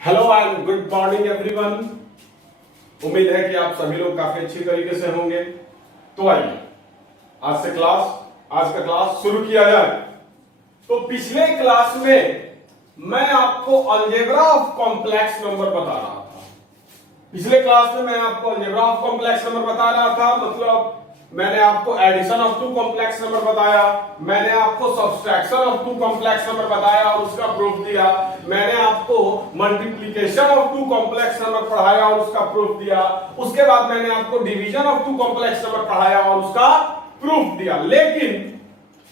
Hello and good morning everyone. उम्मीद है कि आप सभी लोग काफी अच्छी तरीके से होंगे। तो आइए आज का क्लास शुरू किया जाए। तो पिछले क्लास में मैं आपको अलजेब्रा ऑफ कॉम्प्लेक्स नंबर बता रहा था। पिछले क्लास में मैं आपको अलजेब्रा ऑफ कॉम्प्लेक्स नंबर बता रहा था, मतलब मैंने आपको addition of two complex number बताया, मैंने आपको subtraction of two complex number बताया और उसका प्रूफ दिया, मैंने आपको multiplication of two complex number पढ़ाया और उसका प्रूफ दिया, उसके बाद मैंने आपको division of two complex number पढ़ाया और उसका प्रूफ दिया। लेकिन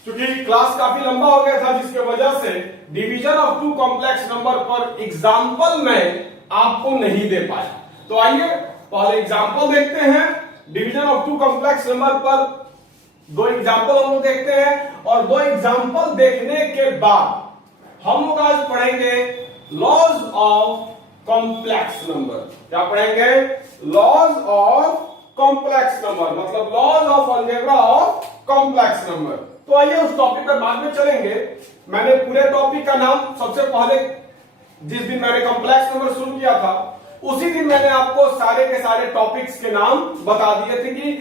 क्योंकि क्लास काफी लंबा हो गया था, जिसके वजह से division of two complex number पर एग्जाम्पल मैं आपको नहीं दे पाया। तो आइए पहले एग्जाम्पल देखते हैं। Division of two complex number पर दो एग्जाम्पल हम लोग देखते हैं और दो एग्जाम्पल देखने के बाद हम लोग आज पढ़ेंगे लॉज ऑफ कॉम्प्लेक्स नंबर। क्या पढ़ेंगे? लॉज ऑफ कॉम्प्लेक्स नंबर, मतलब laws of algebra of complex number. तो आइए उस टॉपिक पर बाद में चलेंगे। मैंने पूरे टॉपिक का नाम सबसे पहले जिस दिन मैंने कॉम्प्लेक्स नंबर शुरू किया था उसी दिन मैंने आपको सारे के सारे टॉपिक्स के नाम बता दिए थे कि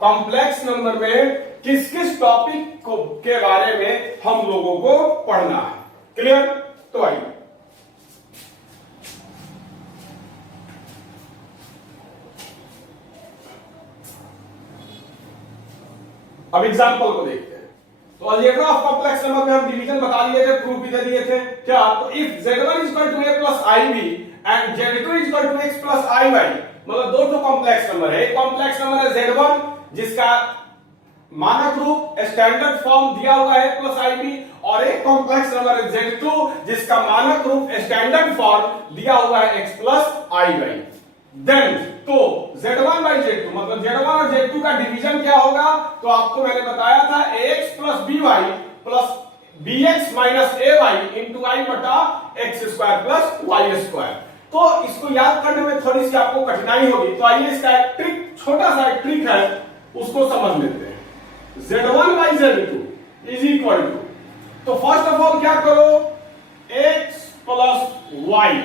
कॉम्प्लेक्स नंबर में किस किस टॉपिक के बारे में हम लोगों को पढ़ना है। क्लियर? तो आइए अब एग्जांपल को देखते हैं। तो अलजेब्रा ऑफ कॉम्प्लेक्स नंबर में हम डिवीजन बता दिए थे, प्रूफ भी दे दिए थे। क्या? तो if z1 is equal to a plus ib and z2 is equal to x plus iy, मतलब दो तो कॉम्प्लेक्स नंबर है। एक कॉम्प्लेक्स नंबर है z1 जिसका मानक रूप स्टैंडर्ड फॉर्म दिया हुआ है प्लस ib, और एक कॉम्प्लेक्स नंबर है z2 जिसका मानक रूप स्टैंडर्ड फॉर्म दिया हुआ है x प्लस iy। देन तो z1 बाई z2 मतलब z1 और z2 का डिवीजन क्या होगा? तो आपको मैंने बताया था ax plus by plus bx minus ay into I बटा X square plus Y square. तो इसको याद करने में थोड़ी सी आपको कठिनाई होगी, तो आइए इसका एक ट्रिक, छोटा सा एक ट्रिक है, उसको समझ लेते हैं। z1 by z2 is equal to, तो फर्स्ट ऑफ ऑल क्या करो, x plus y,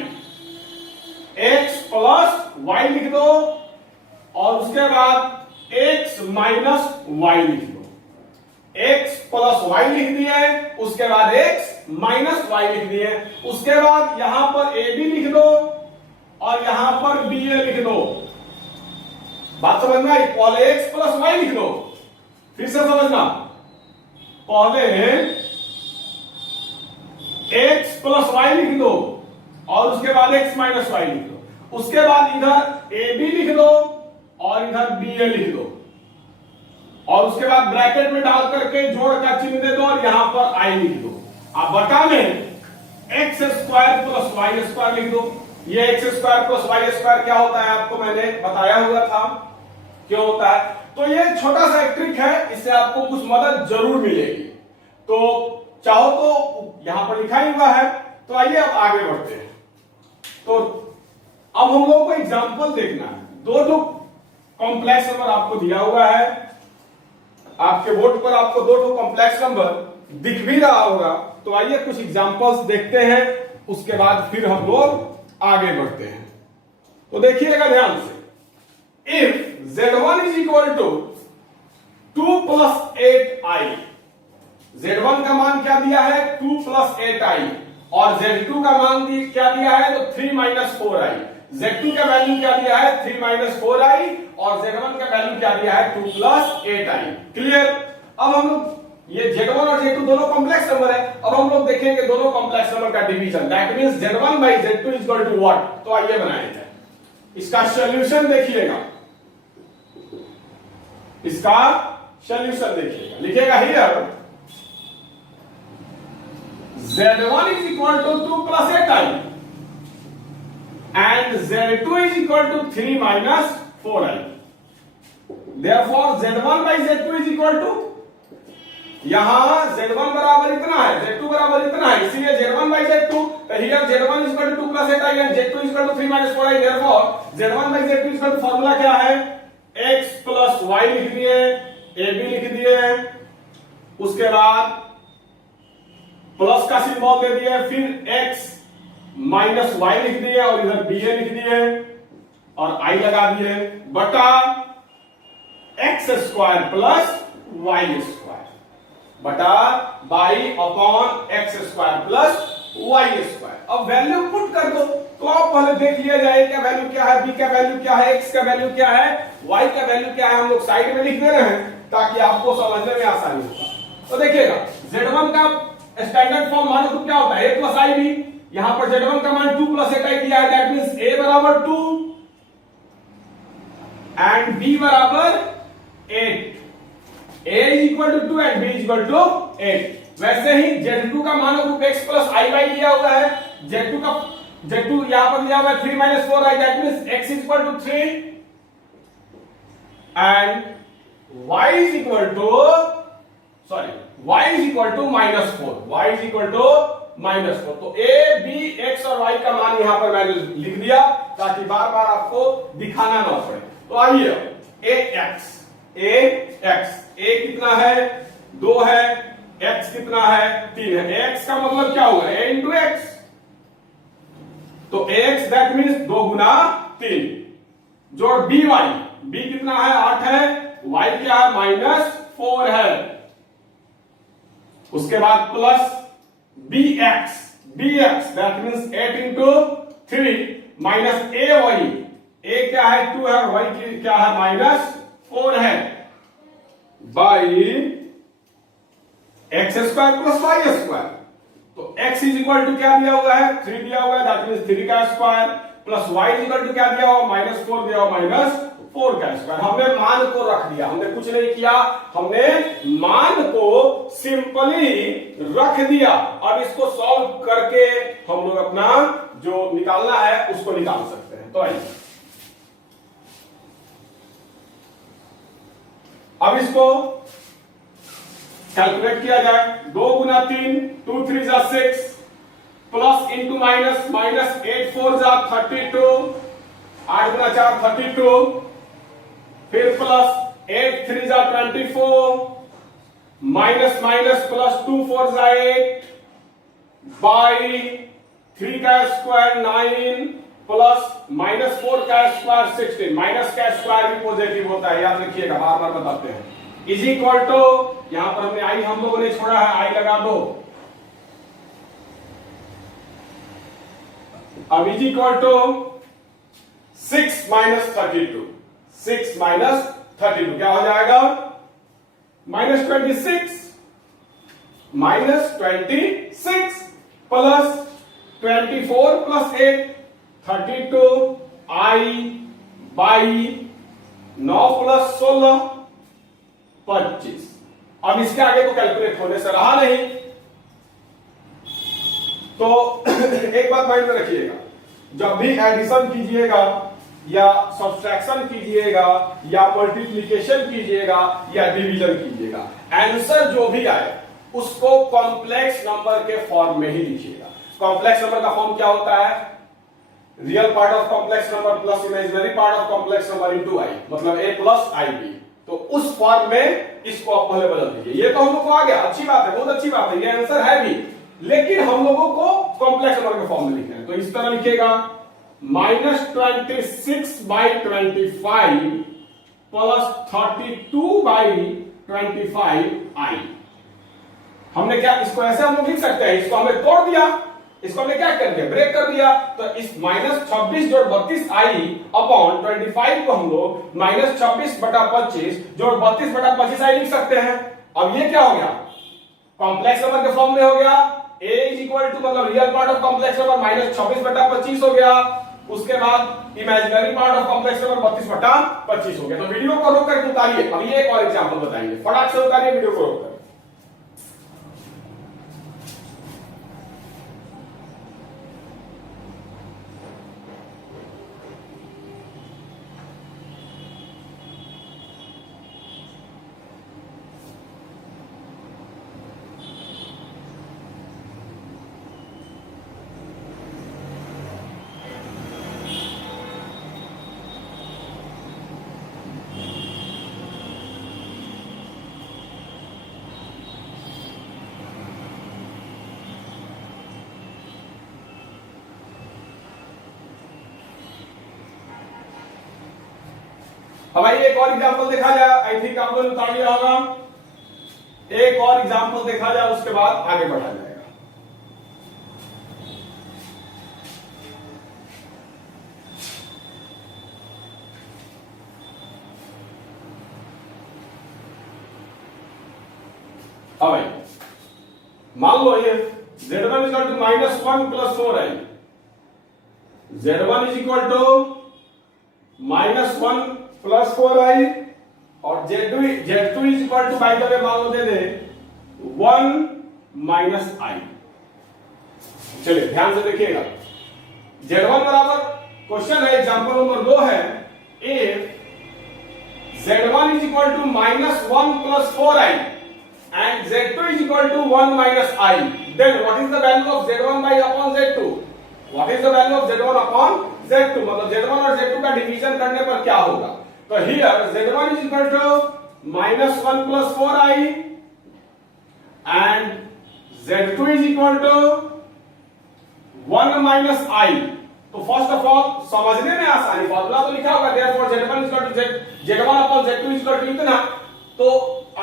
x plus y लिख दो और उसके बाद x माइनस वाई लिख दो। x प्लस वाई लिख दिए, उसके बाद x माइनस वाई लिख दिए, उसके बाद यहां पर a b लिख दो और यहां पर b a लिख दो। बात समझ में आई? पहले x प्लस वाई लिख दो, फिर से समझना, पहले x प्लस वाई लिख दो और उसके बाद x माइनस वाई लिख दो, उसके बाद इधर ए बी लिख दो और इधर बी ए लिख दो और उसके बाद ब्रैकेट में डाल करके जोड़ का चिन्ह दे दो और यहां पर आई लिख दो। अब बटा में x square plus Y square लिख दो। ये x square plus Y square क्या होता है आपको मैंने बताया हुआ था क्यों होता है। तो ये छोटा सा एक ट्रिक है, इससे आपको कुछ मदद जरूर मिलेगी। तो चाहो तो यहां पर लिखा ही हुआ है। तो आइए अब आगे बढ़ते हैं। तो अब हम लोगों को एग्जाम्पल देखना है। दो कॉम्प्लेक्स नंबर आपको दिया हुआ है, आपके बोर्ड पर आपको दो कॉम्प्लेक्स नंबर दिख भी रहा होगा। तो आइए कुछ एग्जाम्पल्स देखते हैं, उसके बाद फिर हम लोग आगे बढ़ते हैं। तो देखिएगा ध्यान से, if z1 is equal to 2 plus 8i, z1 का मान क्या दिया है? 2 प्लस 8i, और z2 का मान क्या दिया है? तो 3 माइनस 4i। z2 का वैल्यू क्या दिया है? 3 माइनस 4i, और z1 का वैल्यू क्या दिया है? 2 प्लस 8i। क्लियर? अब हम लोग ये z1 और z2 दोनों कॉम्प्लेक्स नंबर है। अब हम लोग देखेंगे दोनों कॉम्प्लेक्स नंबर का division, that means z1 by z2 is equal to what. तो आइए बनाए जाए। इसका सॉल्यूशन देखिएगा, इसका सॉल्यूशन देखिएगा। लिखिएगा here z1 is equal to 2 plus 8i and z2 is equal to 3 minus 4i. Therefore z1 by z2 is equal to, यहां z1 बराबर इतना है, z2 बराबर इतना है, इसीलिए z1 by z2, तो here z1 is equal to 2 plus 8i and z2 is equal to 3 minus 4i. Therefore z1 by z2 is equal to formula क्या है? x plus y लिख दिए, a b लिख दिए, उसके बाद प्लस का सिंबल दे दिया, फिर x माइनस वाई लिख दिए और इधर बी ए लिख दिए और आई लगा दिए बटा X square plus Y square बटा by upon X square plus Y square. अब वैल्यू पुट कर दो। तो आप पहले देख लिया जाए का वैल्यू क्या है, बी का वैल्यू क्या है, एक्स का वैल्यू क्या है, वाई का वैल्यू क्या है, हम लोग साइड में लिख दे रहे हैं ताकि आपको समझने में आसानी होगा। तो देखिएगा Z1 का स्टैंडर्ड फॉर्म मानो तो क्या होता है a प्लस आई बी। यहां पर Z1 का मान 2 प्लस 8 दिया है, दैट मींस a बराबर 2 एंड b बराबर 8। a is equal to 2 and b is equal to 8। वैसे ही Z2 का मान रूप x प्लस आई बाई दिया हुआ है, Z2 यहां पर दिया हुआ है 3 minus 4 I, that means x is equal to 3 and y is equal to minus 4। y is equal to minus 4। तो a b x और y का मान यहां पर मैंने लिख दिया ताकि बार बार आपको दिखाना ना पड़े। तो आइए a कितना है 2 है, x कितना है 3 है। x का मतलब क्या हुआ a इंटू एक्स। तो x दैट मीन्स 2 गुना 3 जोड़ by, b कितना है 8 है, y क्या है माइनस 4 है। उसके बाद plus bx that means 8 into 3 minus a क्या है 2 है, y क्या है माइनस 4 है by x square plus Y square. तो x इज इक्वल टू क्या दिया हुआ है 3 दिया हुआ है, दैट मींस 3 का square plus y is equal to क्या दिया हुआ माइनस 4 दिया हुआ माइनस 4 का स्क्वायर। हमने मान को रख दिया, हमने कुछ नहीं किया, हमने मान को सिंपली रख दिया। अब इसको सॉल्व करके हम लोग अपना जो निकालना है उसको निकाल सकते हैं। तो आइए अब इसको कैलकुलेट किया जाए। 2 गुना 3 2 3 जा 6 प्लस इंटू माइनस माइनस 8 4 जा 32 8 गुना 4 32 फिर प्लस 8 3 जा 24 माइनस माइनस प्लस 2 4 जा 8 बाई 3 का स्क्वायर 9 प्लस माइनस 4 का स्क्वायर 16। माइनस का स्क्वायर भी पॉजिटिव होता है, याद रखिएगा, बार बार बताते हैं। इज इक्वल टू यहां पर हमने आई हम लोगों ने छोड़ा है, आई लगा दो। अब is equal to 6 minus 32 6 minus 32 क्या हो जाएगा minus 26 plus 24 plus 8 32 i by 9 plus 16 25। अब इसके आगे तो कैलकुलेट होने से रहा नहीं। तो एक बात माइंड में रखिएगा, जब भी एडिशन कीजिएगा या सब्सट्रैक्शन कीजिएगा या मल्टीप्लिकेशन कीजिएगा या डिवीजन कीजिएगा, आंसर जो भी आए उसको कॉम्प्लेक्स नंबर के फॉर्म में ही लिखिएगा। कॉम्प्लेक्स नंबर का फॉर्म क्या होता है real part of complex number plus imaginary part of complex number into I, मतलब a प्लस आई बी। तो उस फॉर्म में इसको आप पहले बदल दीजिए। ये तो हम लोग को आ गया, अच्छी बात है, बहुत अच्छी बात है, ये आंसर है भी, लेकिन हम लोगों को कॉम्प्लेक्स नंबर के फॉर्म में लिखना है। तो इस तरह लिखिएगा -26/25 प्लस 32/25 आई। हमने क्या इसको ऐसे हम लोग लिख सकते हैं, इसको हमने तोड़ दिया, इसको हमने क्या कर दिया ब्रेक कर दिया। तो इस -26 जोड़ 32 आई अपॉन 25 को हम लोग -26 बटा 25 जोड़ 32 बटा 25 आई लिख सकते हैं। अब ये क्या हो गया कॉम्प्लेक्स नंबर के फॉर्म में हो गया। a इज इक्वल टू मतलब real part of complex number -26 बटा 25 हो गया। उसके बाद imaginary part of complex number 32 बटा 25 हो गया। तो वीडियो को रोक करके उतारिए। अब ये एक और एग्जांपल बताएंगे, फटाक से उतारिए वीडियो को रोक कर। अब आइए एक और एग्जांपल देखा जाए। आई थिंक आप लोगों ने उतार लिया होगा। एक और एग्जांपल देखा जाए, उसके बाद आगे बढ़ा जाएगा। अब आइए मान लो ये Z1 is equal to -1 plus 4i, Z1 is equal to -1 plus 4i और Z2 is equal to, by the way मान लो दे दे 1 माइनस आई। चलिए ध्यान से देखिएगा, Z1 बराबर क्वेश्चन है एग्जांपल नंबर 2 है, if Z1 is equal to -1 plus 4i and Z2 is equal to 1 minus I, then what is the value of Z1 by upon Z2? What is the value of Z1 upon Z2? मतलब Z1 और Z2 का division करने पर क्या होगा? तो here Z1 is equal to -1 plus 4I and Z2 is equal to 1 minus I। तो first of all समझने में आसानी, फॉर्मूला तो लिखा होगा therefore Z1 is equal to Z1 upon Z2 is equal to इतना। तो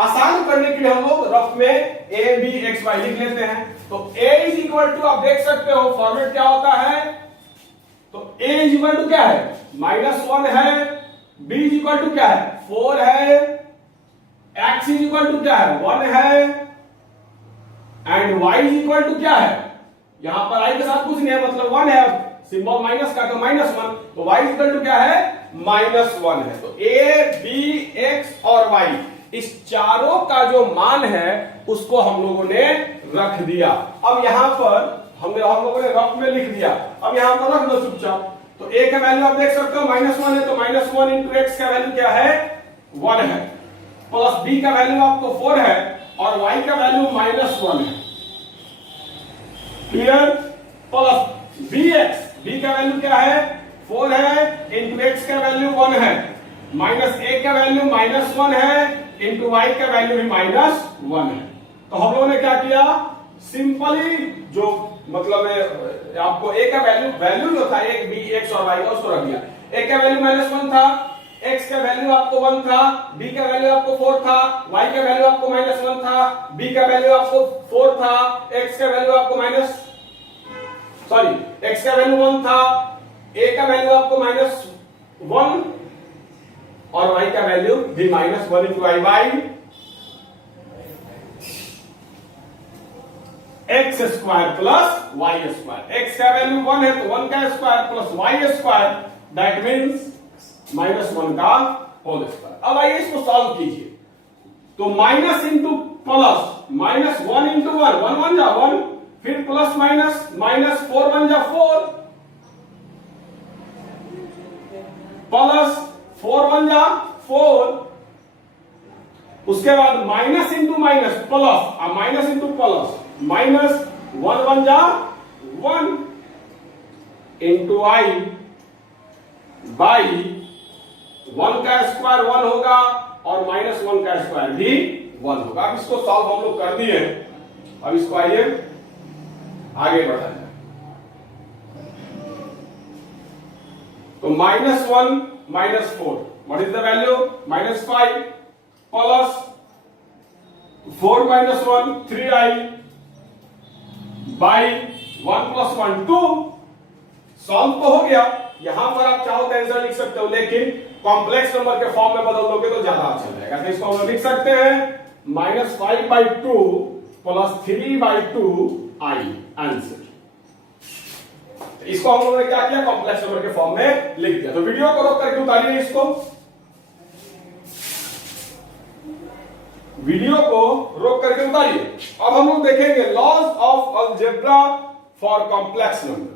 आसान करने के लिए हम लोग रफ में a b x y लिख लेते हैं। तो a इज इक्वल टू, आप देख सकते हो फॉर्मेट क्या होता है, तो a इज इक्वल टू क्या है -1 है, b इज इक्वल टू क्या है 4 है, x इज इक्वल टू क्या है 1 है and y is equal to क्या है, यहां पर i के साथ कुछ नहीं है मतलब 1 है, सिंबल माइनस का तो -1, तो y इज इक्वल टू क्या है -1 है। तो a b x और y इस चारों का जो मान है उसको हम लोगों ने रख दिया। अब यहां पर हम लोगों ने रफ में लिख दिया, अब यहां पर रख दो चुपचाप। तो a का वैल्यू आप देख सकते हो -1 है, तो -1 इंटू एक्स का वैल्यू क्या है 1 है, प्लस b का वैल्यू आपको 4 है और y का वैल्यू -1 है, क्लियर। प्लस b का वैल्यू क्या है 4 है, इंटू एक्स का वैल्यू 1 है, माइनस a का वैल्यू -1 है, इंटू y का वैल्यू भी -1 है। तो हम लोगों ने क्या किया, सिंपली जो मतलब आपको a का वैल्यू जो था एक b x और y का उसको रख दिया। a का वैल्यू -1 था, x का वैल्यू आपको 1 था, b का वैल्यू आपको 4 था, y का वैल्यू आपको -1 था, b का वैल्यू आपको 4 था, x का वैल्यू आपको x का वैल्यू 1 था, a का वैल्यू आपको -1 और y का वैल्यू भी -1 into i by x square plus Y square. X का वैल्यू 1 है तो 1 का square plus Y square, that means -1 का होल स्क्वायर। अब आइए इसको सॉल्व कीजिए। तो माइनस इंटू प्लस, -1 इंटू 1, 1 जा 1, फिर प्लस माइनस, -4 1 जा 4, प्लस 4 1 जा 4, उसके बाद minus into minus plus, minus into plus, -1 1 जा 1 इंटू आई बाई 1 का स्क्वायर 1 होगा और -1 का स्क्वायर भी 1 होगा। अब इसको सॉल्व हम लोग कर दिए, अब इसको आइए आगे बढ़ा जाए। तो -1 -4, what is the value? -5 plus 4 minus 1 3i by 1 plus 1 2। Solve तो हो गया, यहां पर आप चाहो तो आंसर लिख सकते हो, लेकिन कॉम्प्लेक्स नंबर के फॉर्म में बदल दोगे तो ज्यादा अच्छा रहेगा। तो इसको हम लिख सकते हैं -5/2 प्लस 3/2i आंसर। इसको हम लोगों ने क्या किया, कॉम्प्लेक्स नंबर के फॉर्म में लिख दिया। तो वीडियो को रोक करके उतारिए, इसको वीडियो को रोक करके उतारिए। अब हम लोग देखेंगे laws of algebra for complex number.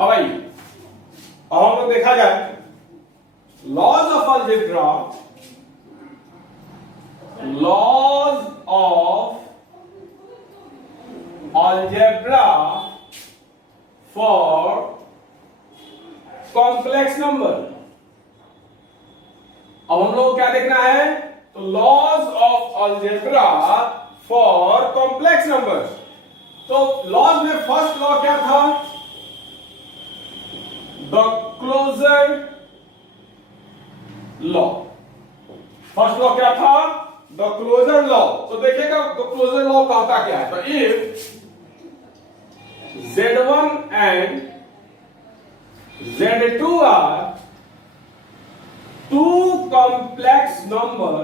अब आइए, अब हम लोग देखा जाए laws of algebra, laws of algebra for complex number. अब हम लोग क्या देखना है, तो laws of algebra for complex number. तो लॉज में फर्स्ट लॉ क्या था, the closure law. First law क्या था, द क्लोजर लॉ। तो देखिएगा द क्लोजर लॉ कहता क्या है, तो if Z1 and Z2 are two complex number,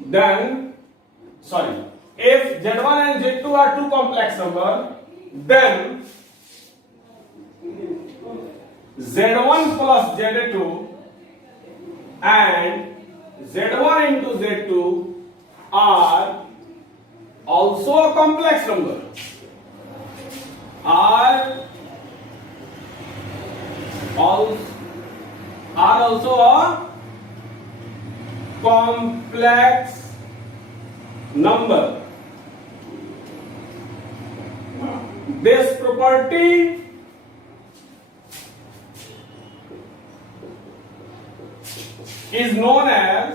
then if Z1 and Z2 are two complex number, then Z1 plus Z2 and Z1 into Z2 are also a complex number, are also a complex number. This property is known as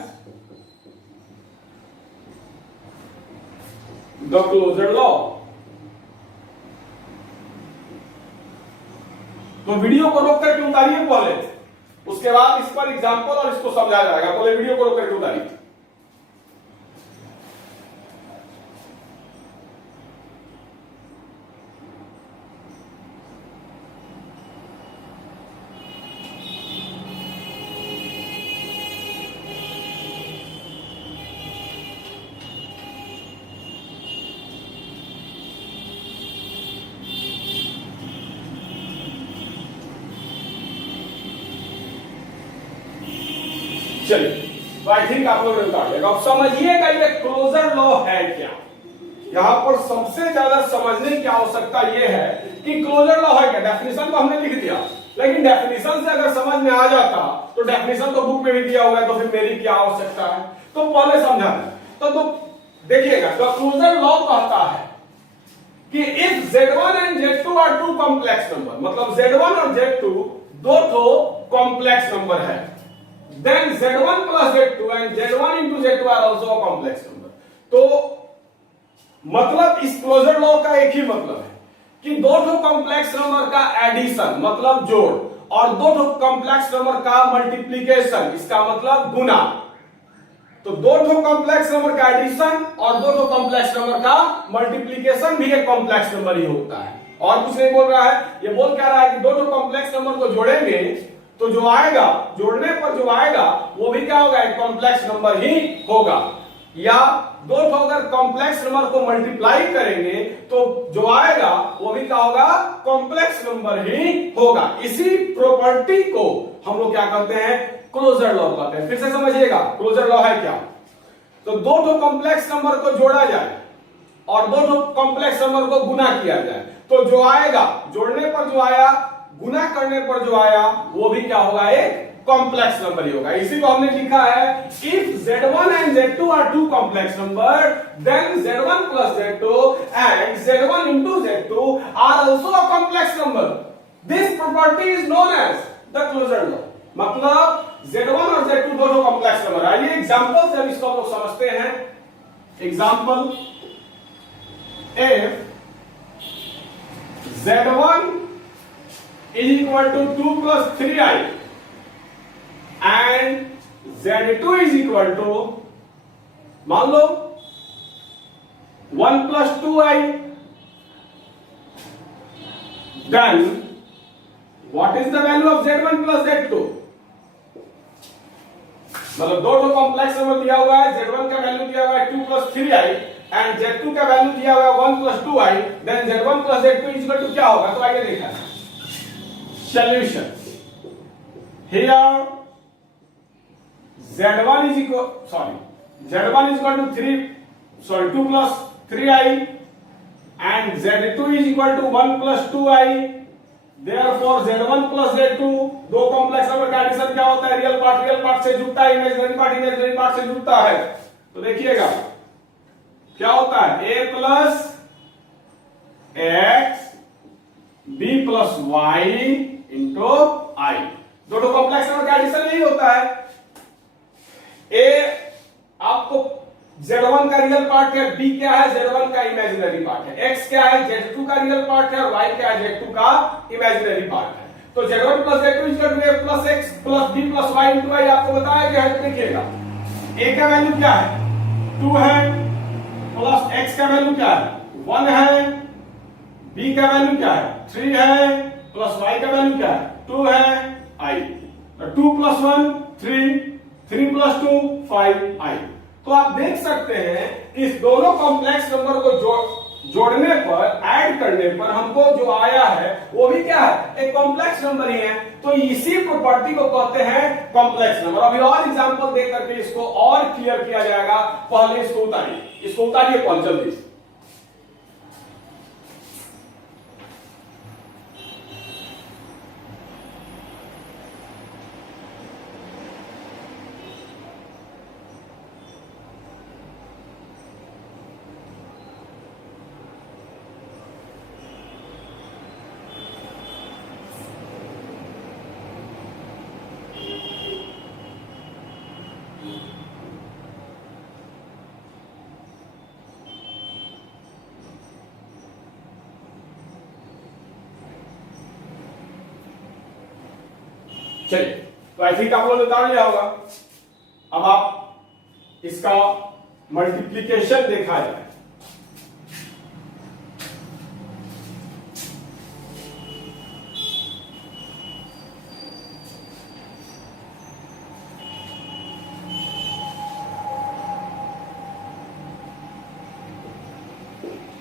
the closure law. तो video को रोक करके उतारिए पहले, उसके बाद इस पर example और इसको समझा जाएगा। पहले वीडियो को रोक करके उतारिए। चलिए, तो आई थिंक आप लोगों ने उतार लिया। अब समझिएगा ये क्लोजर लॉ है क्या। यहां पर सबसे ज्यादा समझने की आवश्यकता यह है कि क्लोजर लॉ है क्या। डेफिनेशन तो हमने लिख दिया, लेकिन डेफिनेशन से अगर समझ में आ जाता तो डेफिनेशन तो बुक में भी दिया हुआ है, तो फिर मेरी क्या आवश्यकता है। तो पहले समझा तो देखिएगा, द क्लोजर लॉ कहता है कि if Z1 and Z2 are two complex number, मतलब Z1 और Z2 दो ठो कॉम्प्लेक्स नंबर है, then Z1 plus Z2 and Z1 into Z2 are also a complex number। तो मतलब इस क्लोजर लॉ का एक ही मतलब है कि दो ठो कॉम्प्लेक्स नंबर का एडिशन मतलब जोड़, और दो ठो कॉम्प्लेक्स नंबर का मल्टीप्लिकेशन इसका मतलब गुना। तो दो ठो कॉम्प्लेक्स नंबर का एडिशन और दो ठो कॉम्प्लेक्स नंबर का मल्टीप्लिकेशन भी एक कॉम्प्लेक्स नंबर ही होता है। और कुछ नहीं बोल रहा है, ये बोल क्या रहा है कि दो ठो कॉम्प्लेक्स नंबर को जोड़ेंगे तो जो आएगा, जोड़ने पर जो आएगा वो भी क्या होगा, एक कॉम्प्लेक्स नंबर ही होगा। या दो ठो अगर कॉम्प्लेक्स नंबर को मल्टीप्लाई करेंगे तो जो आएगा वो भी क्या होगा, कॉम्प्लेक्स नंबर ही होगा। इसी प्रॉपर्टी को हम लोग क्या कहते हैं, क्लोजर लॉ कहते हैं। फिर से समझिएगा क्लोजर लॉ है क्या। तो दो ठो कॉम्प्लेक्स नंबर को जोड़ा जाए और दो ठो कॉम्प्लेक्स नंबर को गुना किया जाए, तो जो आएगा, जोड़ने पर जो आया, गुना करने पर जो आया, वो भी क्या होगा, एक कॉम्प्लेक्स नंबर ही होगा। इसी को हमने लिखा है, if Z1 and Z2 are two complex number, then Z1 plus Z2 and Z1 into Z2 are also a complex number. This property is known as the closure law। मतलब Z1 और Z2 दोनों complex number. आइए example से हम इसको हम लोग समझते हैं। Example, if Z1 is equal to 2 plus 3i and Z2 is equal to मान लो 1 plus 2i, then what is the value of Z1 plus Z2। मतलब दो ठो कॉम्प्लेक्स नंबर दिया हुआ है, Z1 का वैल्यू दिया हुआ है 2 plus 3i एंड Z2 का वैल्यू दिया हुआ है 1 plus 2i, then Z1 plus Z2 is equal to क्या होगा। तो आइए देखा solution। Here Z1 is equal to 2 plus 3i and Z2 is equal to 1 plus 2i, therefore Z1 plus Z2, दो कॉम्प्लेक्स नंबर का एडिशन क्या होता है, रियल पार्ट से जुड़ता है, इमेजिनरी पार्ट से जुड़ता है। तो देखिएगा क्या होता है, a plus x b plus y into i, दोनों कॉम्प्लेक्स नंबर का एडिशन यही होता है। a आपको Z1 का रियल पार्ट है, B क्या है, Z1 का इमेजिनरी पार्ट है, X क्या है, Z2 का रियल पार्ट है, और Y क्या है, Z2 का इमेजिनरी पार्ट है। तो Z1 plus Z2 equal to A plus X plus B plus Y into Y आपको बताया गया है। देखिएगा A का वैल्यू क्या है, 2 है, प्लस X का वैल्यू क्या है, 1 है, B का वैल्यू क्या है, 3 है, प्लस Y का वैल्यू क्या है, 2 है, I, 2 प्लस 1 3, 3 प्लस 2 5i। तो आप देख सकते हैं कि इस दोनों कॉम्प्लेक्स नंबर को जोड़ने पर, ऐड करने पर हमको जो आया है वो भी क्या है, एक कॉम्प्लेक्स नंबर ही है। तो इसी प्रॉपर्टी को कहते हैं कॉम्प्लेक्स नंबर। अभी और एग्जांपल देख करके इसको और क्लियर किया जाएगा। पहले इसको उतारिए पहले जल्दी। चलिए, तो ऐसे ही आप लोगों ने उतार लिया होगा। अब आप इसका मल्टीप्लीकेशन देखा जाए।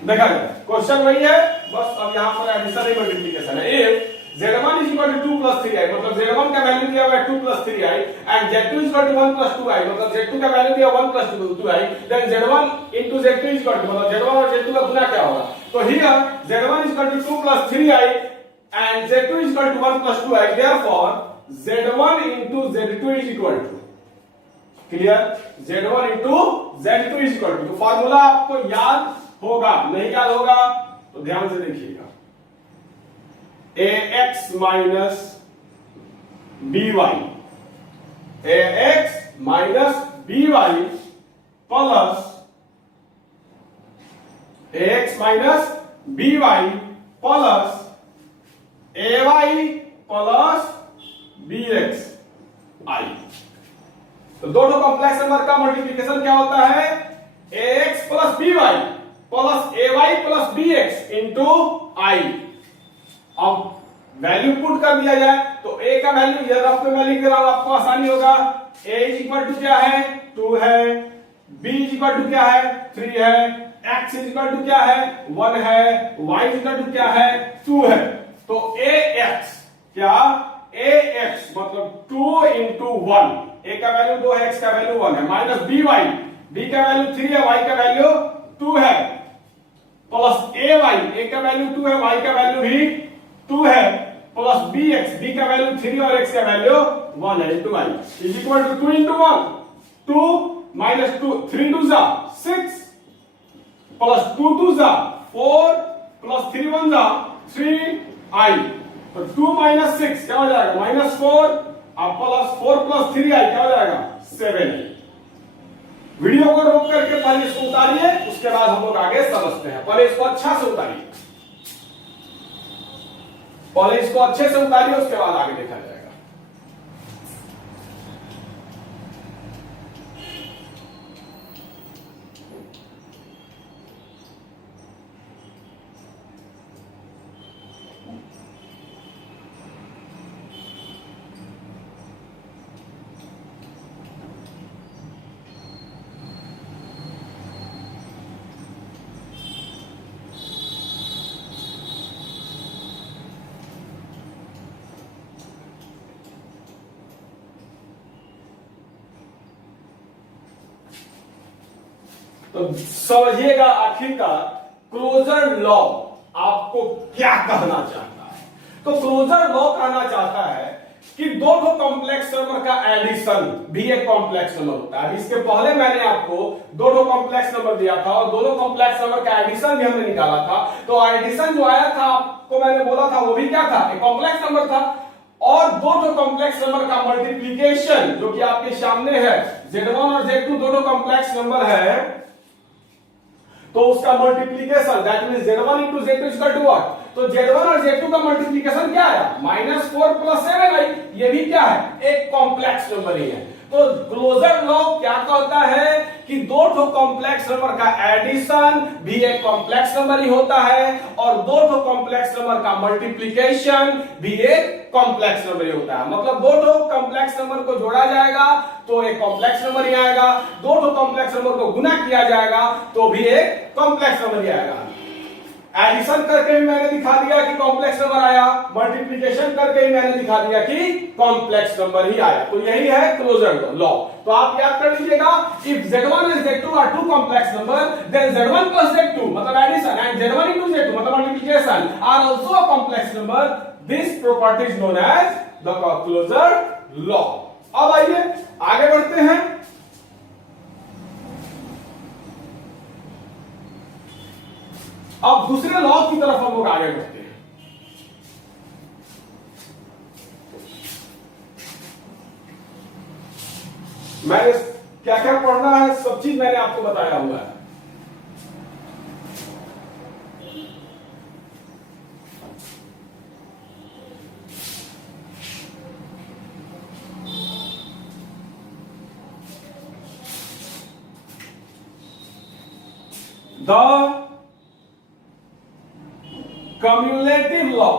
देखा जाए, क्वेश्चन वही है, बस अब यहां पर एडिशन ही मल्टीप्लीकेशन है। If Z1 is equal to 2 plus 3i, मतलब Z1 का वैल्यू दिया हुआ है 2 plus 3i, and Z2 is equal to 1 plus 2i, मतलब Z2 का वैल्यू दिया 1 plus 2i, then Z1 into Z2 is equal to, मतलब Z1 और Z2 का गुना क्या होगा। तो here Z1 is equal to 2 plus 3i and Z2 is equal to 1 plus 2i, therefore Z1 into Z2 is equal to, clear, Z1 into Z2 is equal to, तो formula आपको याद होगा, नहीं याद होगा तो ध्यान से देखिएगा, ax minus by, ax minus by plus ax minus by plus ay plus bx i। तो दोनों कॉम्प्लेक्स नंबर का मल्टीप्लिकेशन क्या होता है, ax plus by plus ay plus bx into i। अब वैल्यू पुट कर दिया जाए तो a का वैल्यू यदि आपको मैं लिख रहा हूं आपको आसानी होगा, a इज इक्वल टू क्या है, 2 है, b इज इक्वल टू क्या है, 3 है, x इज इक्वल टू क्या है, 1 है, y इज इक्वल टू क्या है, 2 है। तो ax क्या, ax मतलब 2 into 1, a का वैल्यू 2 है, x का वैल्यू 1 है, माइनस by, b का वैल्यू 3 है, y का वैल्यू 2 है, प्लस ay, a का वैल्यू 2 है, y का वैल्यू भी 2 है, प्लस bx, b का वैल्यू 3 और x का वैल्यू 1 है, into y is equal to 2 into 1, 2 minus 2, 3 2 जा 6 प्लस 2 2 जा 4 प्लस 3 1 जा 3i। तो 2 minus 6 क्या हो जाएगा, -4, अब प्लस 4 प्लस 3i क्या हो जाएगा, 7। वीडियो को रोक करके पहले इसको उतारिए, उसके बाद हम लोग आगे समझते हैं। पहले इसको अच्छा से उतारिए, पहले इसको अच्छे से उतारिए, उसके बाद आगे देखा जाएगा। तो समझिएगा आखिरकार क्लोजर लॉ आपको क्या कहना चाहता है? तो क्लोजर लॉ कहना चाहता है कि दो कॉम्प्लेक्स नंबर का एडिशन भी एक कॉम्प्लेक्स नंबर होता है। इसके पहले मैंने आपको दो कॉम्प्लेक्स नंबर दिया था और दोनों कॉम्प्लेक्स नंबर का एडिशन भी हमने निकाला था। तो एडिशन जो आया था आपको मैंने बोला था वो भी क्या था? एक कॉम्प्लेक्स नंबर था। और दो कॉम्प्लेक्स नंबर का मल्टीप्लीकेशन जो कि आपके सामने है, Z1 और Z2 दोनों कॉम्प्लेक्स नंबर है, तो उसका multiplication that means Z1 into Z2 is equal to what? तो Z1 और Z2 का मल्टीप्लीकेशन क्या आया? -4 + 7 आई। ये भी क्या है? एक कॉम्प्लेक्स नंबर ही है। तो क्लोजर लॉ क्या कहता है कि दो कॉम्प्लेक्स नंबर का एडिशन भी एक कॉम्प्लेक्स नंबर ही होता है और दो कॉम्प्लेक्स नंबर का मल्टीप्लीकेशन भी एक कॉम्प्लेक्स नंबर ही होता है। मतलब दो कॉम्प्लेक्स नंबर को जोड़ा जाएगा तो एक कॉम्प्लेक्स नंबर ही आएगा, दो कॉम्प्लेक्स नंबर को गुना किया जाएगा तो भी एक कॉम्प्लेक्स नंबर ही आएगा। एडिशन करके भी मैंने दिखा दिया कि कॉम्प्लेक्स नंबर आया, मल्टीप्लिकेशन करके भी मैंने दिखा दिया कि कॉम्प्लेक्स नंबर ही आया। तो यही है क्लोजर लॉ। तो आप याद कर लीजिएगा, if Z1 and Z2 are two complex number, then Z1 plus Z2 मतलब addition and Z1 into Z2 मतलब multiplication are also a complex number. This property is known as the closure law. अब आइए आगे बढ़ते हैं। अब दूसरे law की तरफ हम लोग आगे बढ़ते हैं। मैंने क्या क्या पढ़ना है सब चीज मैंने आपको बताया हुआ है। The cumulative law,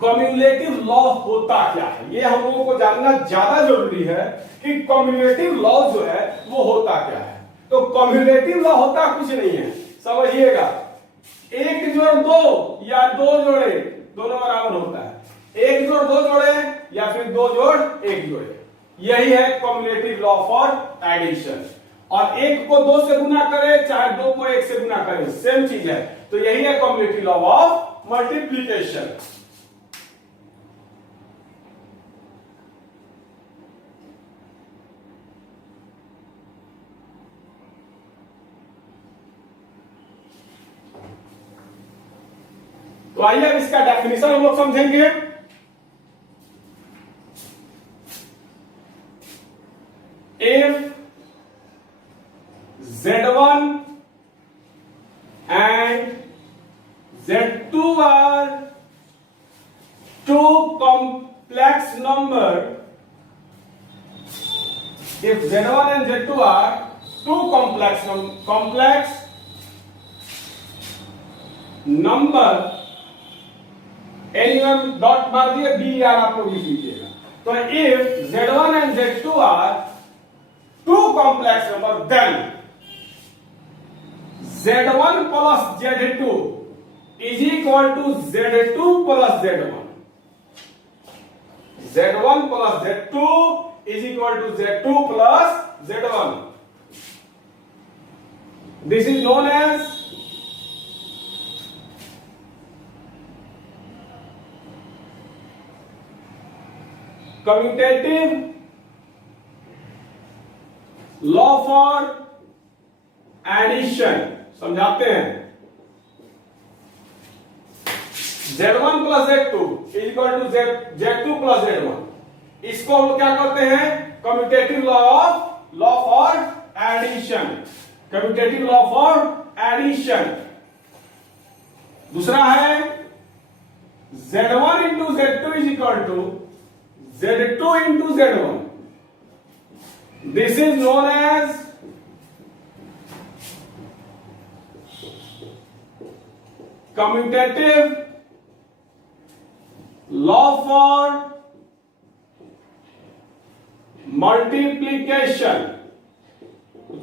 cumulative law होता क्या है ये हम लोगों को जानना ज्यादा जरूरी है कि कम्युलेटिव लॉ जो है वो होता क्या है। तो कम्युलेटिव लॉ होता कुछ नहीं है, समझिएगा। एक जोड़ दो या दो जोड़े दोनों बराबर होता है। एक जोड़ दो जोड़े या फिर दो जोड़ एक जोड़े, यही है कम्युलेटिव लॉ फॉर एडिशन। और एक को दो से गुना करे चाहे दो को एक से गुना करे, सेम चीज है। तो यही है कम्युलेटिव लॉ ऑफ मल्टीप्लिकेशन। तो आइए अब इसका डेफिनेशन हम लोग समझेंगे। If Z1 and Z2 are two complex number, if Z1 and Z2 are two complex number, anyone dot मार दिए, बी आर आप लोग लिख लीजिएगा। तो if Z1 and Z2 are two complex number, then Z1 plus Z2 is equal to Z2 plus Z1. Z1 plus Z2 is equal to Z2 plus Z1. This is known as commutative law for addition। समझाते हैं। Z1 plus Z2 is equal to Z2 plus Z1। इसको हम लोग क्या करते हैं? Commutative law for addition. Commutative law for addition. दूसरा है Z1 into Z2 is equal to Z2 into Z1। This is known as commutative law for multiplication।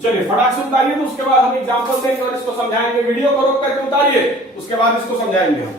चलिए फटाक से उतारिए, तो उसके बाद हम एग्जांपल देंगे और इसको समझाएंगे। वीडियो को रोक करके उतारिए, उसके बाद इसको समझाएंगे हम।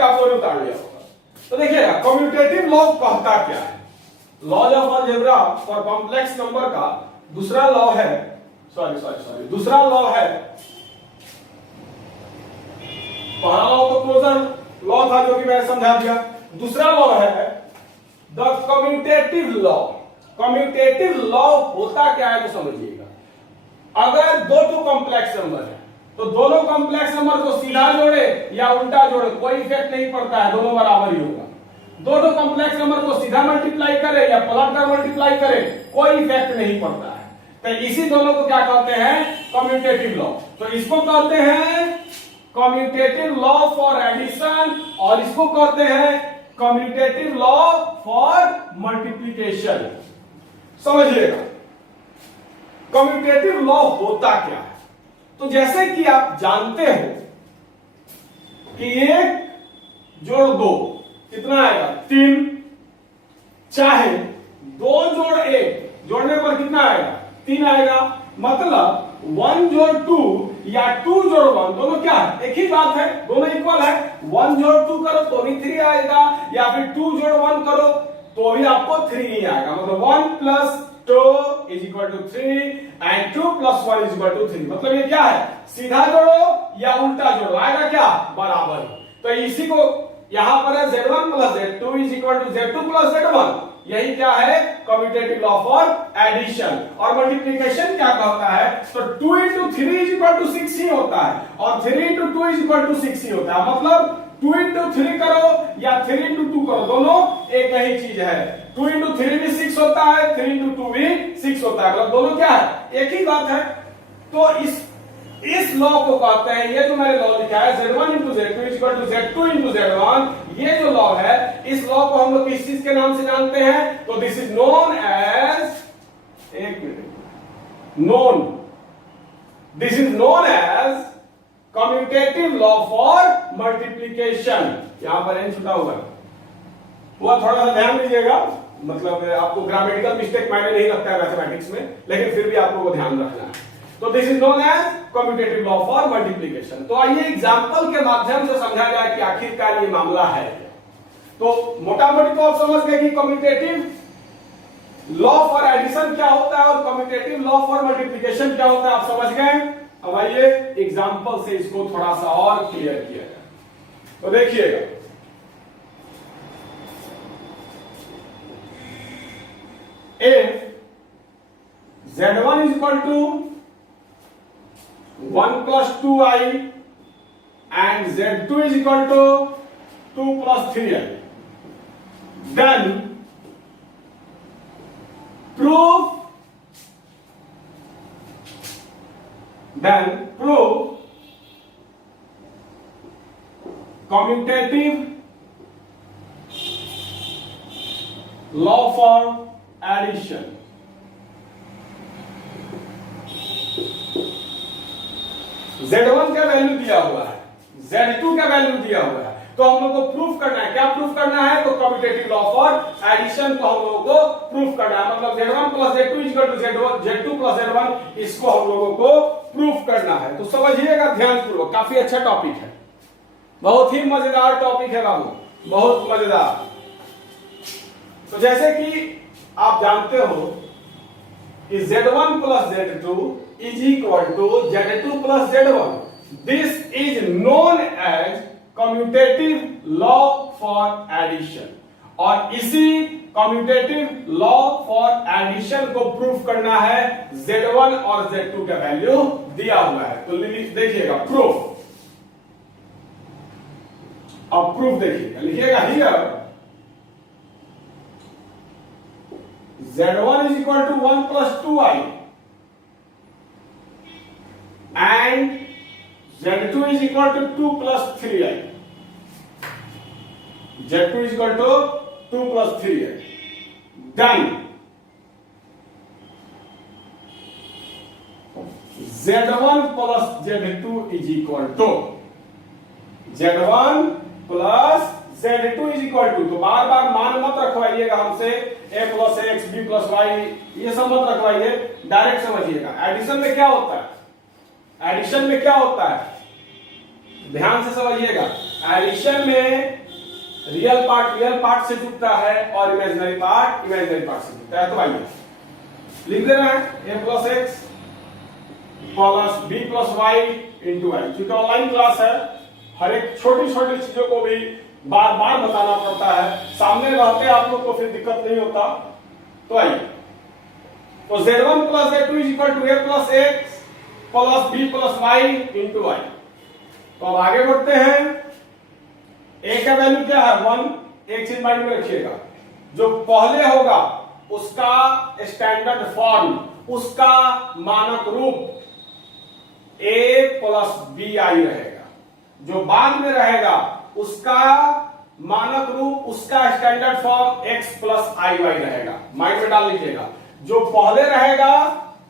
ठीक आपको उतार लिया होगा। तो देखिएगा कम्यूटेटिव लॉ कहता क्या है। Laws of algebra for complex number का दूसरा लॉ है, दूसरा लॉ है, पहला लॉ तो क्लोजर लॉ था जो कि मैंने समझा दिया। दूसरा लॉ है the commutative law. Commutative law होता क्या है तो समझिएगा। अगर दो टू कॉम्प्लेक्स नंबर है तो दोनों कॉम्प्लेक्स नंबर को सीधा जोड़े या उल्टा जोड़े कोई इफेक्ट नहीं पड़ता है, दोनों बराबर ही होगा। दो टू कॉम्प्लेक्स नंबर को सीधा मल्टीप्लाई करे या पलट कर मल्टीप्लाई करे कोई इफेक्ट नहीं पड़ता है। तो इसी दोनों को क्या कहते हैं, कम्यूटेटिव लॉ। तो इसको कहते हैं कम्यूटेटिव लॉ फॉर एडिशन और इसको कहते हैं कम्यूटेटिव लॉ फॉर मल्टीप्लिकेशन। समझिएगा कम्यूटेटिव लॉ होता क्या है। तो जैसे कि आप जानते हो कि 1 जोड़ 2 कितना आएगा 3, चाहे 2 जोड़ 1 जोड़ने पर कितना आएगा 3 आएगा। मतलब 1 जोड़ 2 या 2 जोड़ 1 दोनों क्या है, एक ही बात है, दोनों इक्वल है। 1 जोड़ 2 करो तो भी 3 आएगा या फिर 2 जोड़ 1 करो तो भी आपको 3 ही आएगा। मतलब 1 + 2 = 3 एंड 2 + 1 = 3। मतलब ये क्या है, सीधा जोड़ो या उल्टा जोड़ो आएगा क्या, बराबर। तो इसी को यहां पर है Z1 + Z2 = Z2 + Z1। यही क्या है, कम्यूटेटिव लॉ फॉर एडिशन। और मल्टीप्लिकेशन क्या कहता है, तो 2 × 3 = 6 ही होता है और 3 × 2 = 6 ही होता है। मतलब 2 × 3 करो या 3 × 2 करो दोनों एक ही चीज है। 2 × 3 भी 6 होता है, 3 × 2 भी 6 होता है। मतलब दोनों क्या है, एक ही बात है। तो इस लॉ को कहते हैं, ये जो मैंने लॉ लिखा है Z1 × Z2 = Z2 × Z1, ये जो लॉ है इस लॉ को हम लोग किस चीज के नाम से जानते हैं, तो दिस इज नोन एज, एक मिनट, this is known as commutative law for multiplication. यहां पर एन छुटा हुआ है, वो थोड़ा सा ध्यान दीजिएगा। मतलब आपको ग्रामेटिकल मिस्टेक मायने नहीं रखता है मैथमेटिक्स में, लेकिन फिर भी आपको वो ध्यान रखना है। तो this is known as commutative law for multiplication. तो आइए एग्जांपल के माध्यम से समझा जाए कि आखिरकार ये मामला है। तो मोटा मोटी तो आप समझ गए कि कम्यूटेटिव लॉ फॉर एडिशन क्या होता है और कम्यूटेटिव लॉ फॉर मल्टीप्लिकेशन क्या होता है, आप समझ गए। अब आइए एग्जांपल से इसको थोड़ा सा और क्लियर किया जाए। तो देखिएगा if Z1 = 1 + 2i and Z2 = 2 + 3i, then prove commutative law for addition। Z1 का वैल्यू दिया हुआ है, Z2 का वैल्यू दिया हुआ है, तो हम लोग को प्रूफ करना है। क्या प्रूफ करना है, तो कम्यूटेटिव लॉ फॉर एडिशन को हम लोगों को प्रूफ करना है। मतलब Z1 + Z2 = Z2 + Z1, इसको हम लोगों को प्रूफ करना है। तो समझिएगा ध्यानपूर्वक, काफी अच्छा टॉपिक है, बहुत ही मजेदार टॉपिक है बाबू, बहुत मजेदार। तो जैसे कि आप जानते हो कि Z1 + Z2 = Z2 + Z1। This is known as commutative law for addition. और इसी कम्यूटेटिव लॉ फॉर एडिशन को प्रूफ करना है। Z1 और Z2 का वैल्यू दिया हुआ है, तो देखिएगा प्रूफ। अब प्रूफ देखिएगा, लिखिएगा here Z1 = 1 + 2i and Z2 = 2 + 3i। Z2 = 2 + 3i। Then Z1 + Z2 = Z1 + Z2 = तो बार बार मान मत रखवाइएगा हमसे, a + x b + y ये सब मत रखवाइए, डायरेक्ट समझिएगा। एडिशन में क्या होता है, एडिशन में क्या होता है, ध्यान से समझिएगा। एडिशन में रियल पार्ट से जुड़ता है और इमेजिनरी पार्ट से जुड़ता है। तो आइए लिख दे रहे हैं a plus X plus B plus Y into I. क्योंकि ऑनलाइन क्लास है, हर एक छोटी छोटी चीजों को भी बार बार बताना पड़ता है, सामने रहते आप लोग को फिर दिक्कत नहीं होता। तो आइए, तो z1 plus z2 is equal to a plus X plus B plus Y into I. तो अब आगे बढ़ते हैं। a का वैल्यू क्या है 1। एक चीज माइंड में रखिएगा, जो पहले होगा उसका स्टैंडर्ड फॉर्म, उसका मानक रूप a प्लस बी आई रहेगा। जो बाद में रहेगा उसका मानक रूप, उसका standard form x plus i Y रहेगा। माइंड में डाल लीजिएगा, जो पहले रहेगा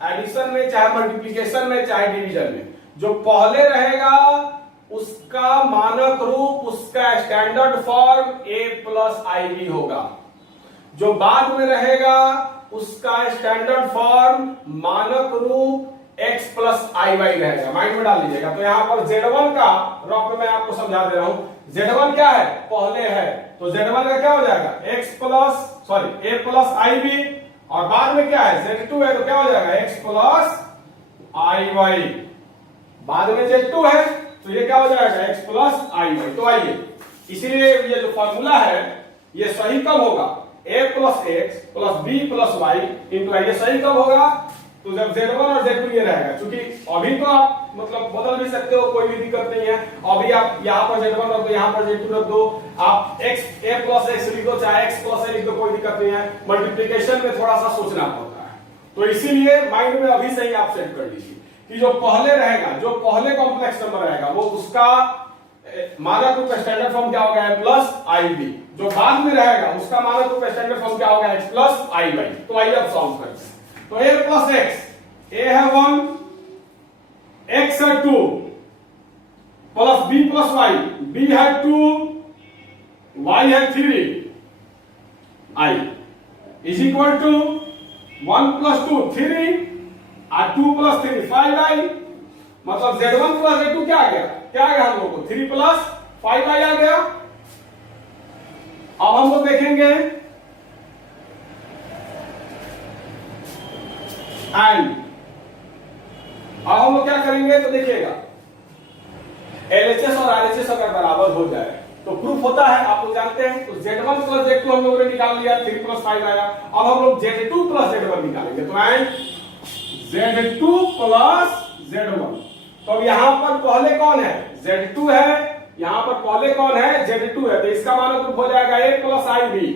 एडिशन में, चाहे मल्टीप्लिकेशन में, चाहे डिवीजन में, जो पहले रहेगा उसका मानक रूप, उसका standard form a plus i b होगा। जो बाद में रहेगा उसका स्टैंडर्ड फॉर्म, मानक रूप x प्लस आई वाई रहेगा। माइंड में डाल लीजिएगा। तो यहां पर z1 का रॉक में मैं आपको समझा दे रहा हूं, z1 क्या है पहले है, तो z1 का क्या हो जाएगा a प्लस आई बी, और बाद में क्या है z2 है, तो क्या हो जाएगा x प्लस आई वाई। बाद में z2 है तो ये क्या हो जाएगा x प्लस आई वाई। तो आइए, इसीलिए ये जो फॉर्मूला है ये सही कब होगा, a plus X plus B plus Y into I. ये सही कब होगा, तो जब z1 और z2 ये रहेगा। क्योंकि अभी तो आप मतलब बदल भी सकते हो, कोई भी दिक्कत नहीं है। अभी आप यहाँ पर z1 रख दो, यहाँ पर z2 रख दो, आप x a प्लस एक्स लिख दो, चाहे x प्लस a लिख दो, कोई दिक्कत नहीं है। मल्टीप्लिकेशन में थोड़ा सा सोचना पड़ता है, तो इसीलिए माइंड में अभी से ही आप सेट कर लीजिए कि जो पहले रहेगा, जो पहले कॉम्प्लेक्स नंबर रहेगा, वो उसका मानक रूप स्टैंडर्ड फॉर्म क्या होगा प्लस आई बी। जो बाद में रहेगा उसका मानक रूप स्टैंडर्ड फॉर्म क्या होगा x प्लस आई वाई। तो आइए अब सॉल्व करते हैं। तो a प्लस एक्स, a है 1, x है 2, plus b plus y, b है 2, y है 3, i is equal to 1 plus 2 3 और 2 प्लस 3 5i। मतलब z1 प्लस z2 क्या आ गया, क्या आ गया हम लोग को 3 प्लस 5i आ गया। अब हम लोग देखेंगे एंड, अब हम लोग क्या करेंगे, तो देखिएगा LHS और RHS अगर बराबर हो जाए तो प्रूफ होता है, आप लोग जानते हैं। तो z1 प्लस z2 हम लोगों ने निकाल लिया, 3 प्लस 5 आया। अब हम लोग z2 प्लस z1 निकालेंगे, तो एंड z2 प्लस z1। तो अब यहां पर पहले कौन है z2 है, यहां पर पहले कौन है z2 है, तो इसका मानक रूप हो जाएगा a प्लस आई बी,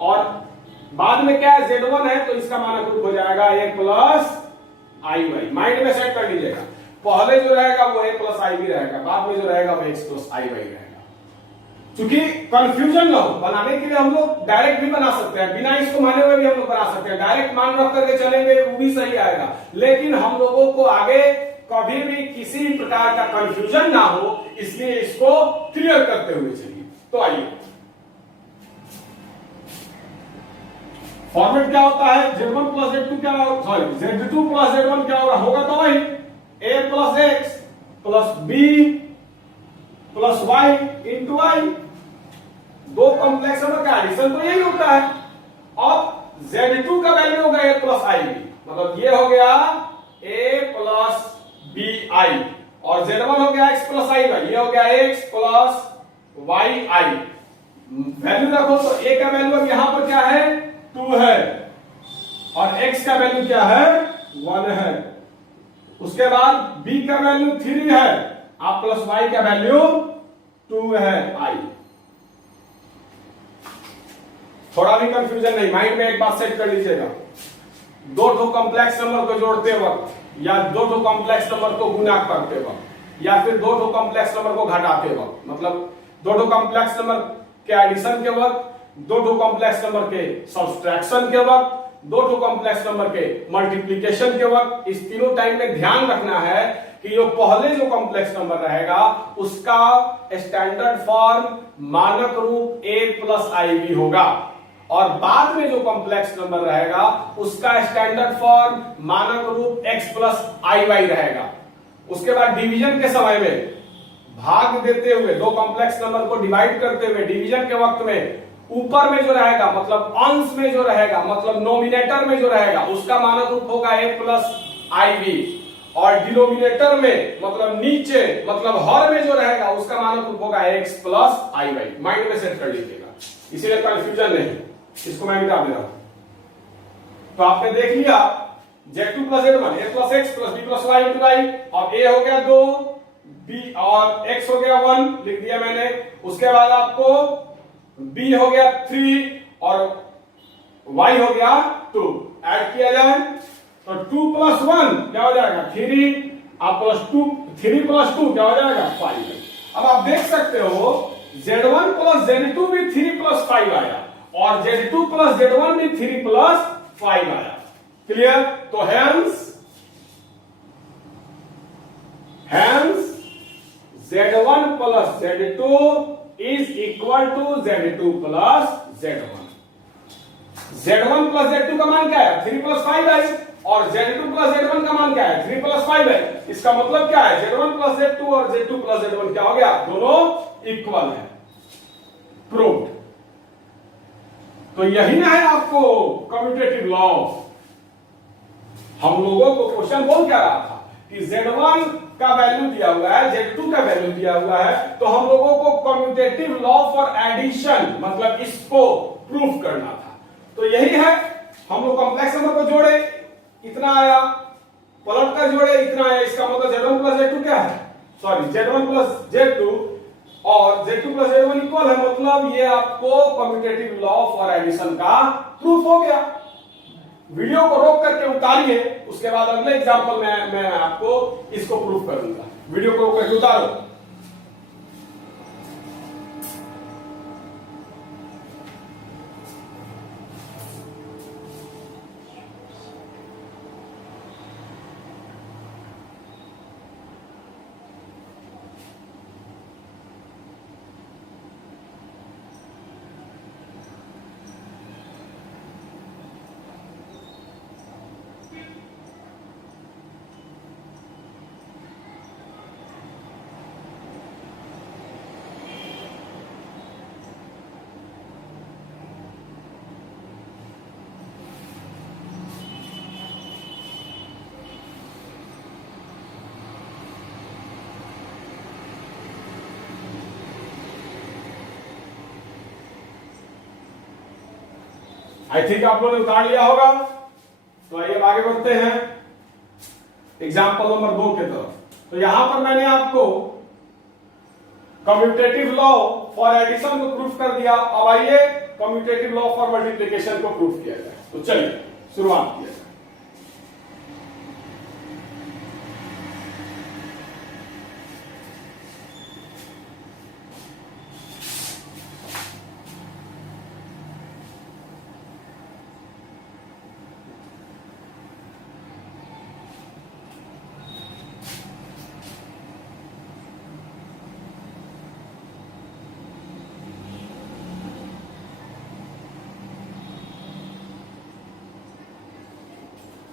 और बाद में क्या है z1 है, तो इसका मानक रूप हो जाएगा a plus i y. Mind में सेट कर लीजिएगा, पहले जो रहेगा वो a प्लस आई बी रहेगा, बाद में जो रहेगा वो x प्लस आई वाई रहेगा। क्योंकि कंफ्यूजन ना हो, बनाने के लिए हम लोग डायरेक्ट भी बना सकते हैं, बिना इसको माने हुए भी हम लोग बना सकते हैं। डायरेक्ट मान रख करके चलेंगे वो भी सही आएगा, लेकिन हम लोगों को आगे कभी भी किसी प्रकार का कंफ्यूजन ना हो, इसलिए इसको क्लियर करते हुए चलिए। तो आइए, फॉर्मेट क्या होता है, z1 प्लस z2 क्या होगा, सॉरी z2 प्लस z1 क्या होगा तो वही a plus X plus B plus Y into I. दो कॉम्प्लेक्स नंबर का एडिशन तो यही होता है। अब z2 का वैल्यू होगा a प्लस आई बी, मतलब ये हो गया a प्लस बी आई, और z1 हो गया x प्लस आई वाई, ये हो गया x प्लस वाई आई। वैल्यू रखो तो a का वैल्यू अब यहां पर क्या है 2 है, और x का वैल्यू क्या है 1 है। उसके बाद b का वैल्यू 3 है, आप प्लस y का वैल्यू 2 है i। थोड़ा भी कंफ्यूजन नहीं, माइंड में एक बात सेट कर लीजिएगा, दो ठो कॉम्प्लेक्स नंबर को जोड़ते वक्त, या दो ठो कॉम्प्लेक्स नंबर को गुणा करते वक्त, या फिर दो ठो कॉम्प्लेक्स नंबर को घटाते वक्त, मतलब दो ठो कॉम्प्लेक्स नंबर के एडिशन के वक्त, दो ठो कॉम्प्लेक्स नंबर के सब्सट्रैक्शन के वक्त, दो ठो कॉम्प्लेक्स नंबर के मल्टीप्लिकेशन के वक्त, इस तीनों टाइम में ध्यान रखना है कि जो पहले जो कॉम्प्लेक्स नंबर रहेगा उसका स्टैंडर्ड फॉर्म मानक रूप a प्लस आई बी होगा, और बाद में जो कॉम्प्लेक्स नंबर रहेगा उसका स्टैंडर्ड फॉर्म मानक रूप x प्लस आई वाई रहेगा। उसके बाद डिवीजन के समय में भाग देते हुए, दो कॉम्प्लेक्स नंबर को डिवाइड करते हुए डिवीजन के वक्त में ऊपर में जो रहेगा मतलब अंश में जो रहेगा मतलब नोमिनेटर में जो रहेगा उसका मानक रूप होगा a प्लस IB, और डिनोमिनेटर में मतलब नीचे मतलब हर में जो रहेगा उसका मानक रूप होगा x प्लस IY। माइंड में सेट कर लीजिएगा, इसीलिए कंफ्यूजन नहीं, इसको मैं मिटा दे रहा हूं। तो आपने देख लिया z2 plus z1 a plus x plus b plus y into y, और a हो गया 2, b और x हो गया 1 लिख दिया मैंने। उसके बाद आपको b हो गया 3 और y हो गया 2, ऐड किया जाए तो 2 प्लस 1 क्या हो जाएगा 3, आप प्लस 2 3 प्लस 2 क्या हो जाएगा 5। अब आप देख सकते हो z1 प्लस z2 भी 3 प्लस 5 आया और z2 प्लस z1 भी 3 प्लस 5 आया। क्लियर? तो hence z1 plus z2 is equal to z2 plus z1। z1 plus z2 का मान क्या है 3 प्लस 5 है, और z2 प्लस z1 का मान क्या है 3 प्लस 5 है। इसका मतलब क्या है z1 प्लस z2 और z2 प्लस z1 क्या हो गया, दोनों इक्वल है। प्रूव्ड। तो यही ना है आपको कम्यूटेटिव लॉ। हम लोगों को क्वेश्चन बोल क्या रहा था कि z1 का वैल्यू दिया हुआ है, z2 का वैल्यू दिया हुआ है, तो हम लोगों को कम्यूटेटिव लॉ फॉर एडिशन मतलब इसको प्रूफ करना था। तो यही है, हम लोग कॉम्प्लेक्स नंबर को जोड़े, इतना आया, पलट कर जोड़े, इतना आया। इसका मतलब z1 प्लस z2 क्या है, सॉरी z1 प्लस z2 और z2 प्लस z1 इक्वल है, मतलब ये आपको कम्यूटेटिव लॉ फॉर एडिशन का प्रूफ हो गया। वीडियो को रोक करके उतारिए, उसके बाद अगले एग्जांपल में मैं आपको इसको प्रूफ करूंगा। वीडियो को रोक करके उतारो। आई थिंक आप लोगों ने उतार लिया होगा। तो आइए आगे बढ़ते हैं एग्जाम्पल नंबर 2 के तरफ। तो यहां पर मैंने आपको कम्यूटेटिव लॉ फॉर एडिशन को प्रूफ कर दिया। अब आइए कम्यूटेटिव लॉ फॉर मल्टीप्लिकेशन को प्रूफ किया जाए। तो चलिए शुरुआत किया जाए।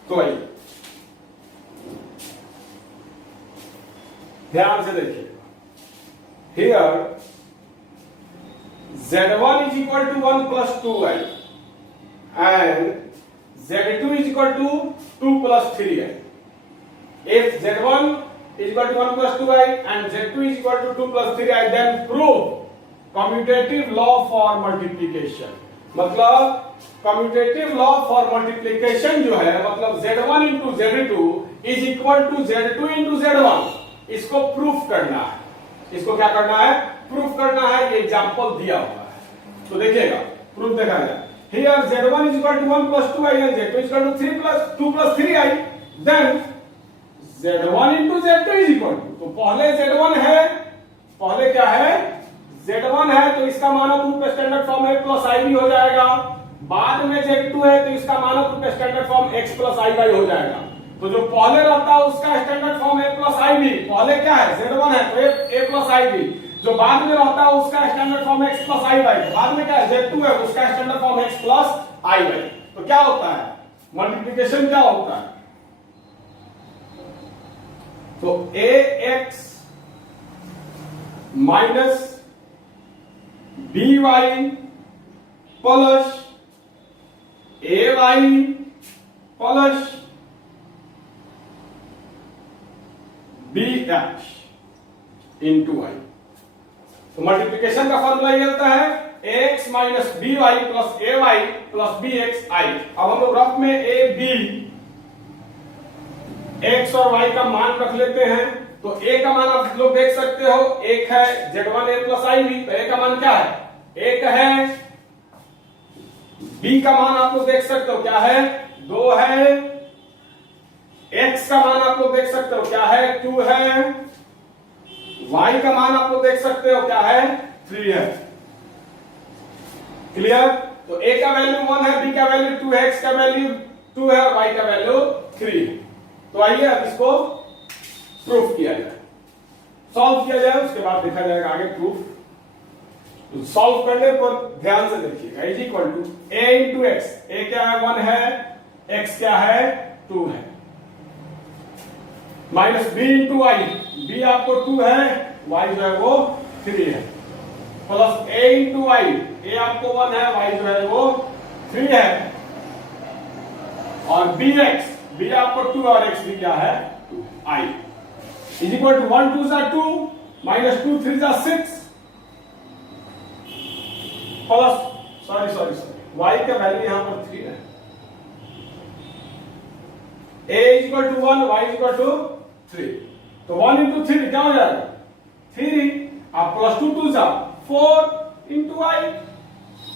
तो आइए ध्यान से देखिए, here z1 is equal to 1 plus 2i and z2 is equal to 2 plus 3i. If z1 is equal to 1 plus 2i and z2 is equal to 2 plus 3i, then prove commutative law for multiplication। मतलब commutative law for multiplication जो है मतलब z1 into z2 is equal to z2 into z1, इसको proof करना है। इसको क्या करना है, प्रूफ करना है। ये एग्जांपल दिया हुआ है, तो देखिएगा प्रूफ देखा जाए। Here z1 is equal to 1 plus 2i and z2 is equal to 2 plus 3i, then z1 into z2 is equal to, तो पहले z1 है, पहले क्या है z1 है, तो इसका मानक रूप standard form a plus ib हो जाएगा। बाद में z2 है तो इसका मानक रूप standard form x plus iy हो जाएगा। तो जो पहले रहता है उसका standard form a plus ib, पहले क्या है z1 है तो a प्लस ib, जो बाद में रहता है उसका standard form x plus iy, बाद में क्या है z2 है उसका standard form x plus iy। तो क्या होता है मल्टीप्लिकेशन, क्या होता है, तो ax minus B Y plus A Y plus B X into Y. तो मल्टीप्लीकेशन का फॉर्मूला ये होता है X minus B Y plus A Y plus B X I. अब हम लोग रफ में ए बी एक्स और वाई का मान रख लेते हैं। तो ए का मान आप लोग देख सकते हो, एक है z1 a plus i B. तो ए का मान क्या है? एक है। बी का मान आप लोग देख सकते हो क्या है? 2 है। एक्स का मान आप लोग देख सकते हो क्या है? 2 है। y का मान आप लोग देख सकते हो क्या है? 3 है। क्लियर? तो a का वैल्यू 1 है, b का वैल्यू 2 है, x का वैल्यू 2 है और y का वैल्यू 3 है। तो आइए अब इसको प्रूफ किया जाए, सॉल्व किया जाए, उसके बाद देखा जाएगा आगे प्रूफ। तो सॉल्व करने पर ध्यान से देखिएगा। Is equal to a into X. A क्या है? 1 है। x क्या है? 2 है। Minus B into Y. B आपको 2 है, y जो है वो 3 है। Plus a into Y. A आपको 1 है, y जो है वो 3 है। और बी एक्स, बी आपको 2 और x भी क्या है? 2 i इज इक्वल टू 1 2 जा 2 माइनस 2 3 जा 6 प्लस सॉरी y का वैल्यू यहां पर 3 है। a is equal to 1, y is equal to 3। तो 1 इंटू 3 क्या हो जाएगा? 3। आप प्लस 2 2 जा 4 इंटू y।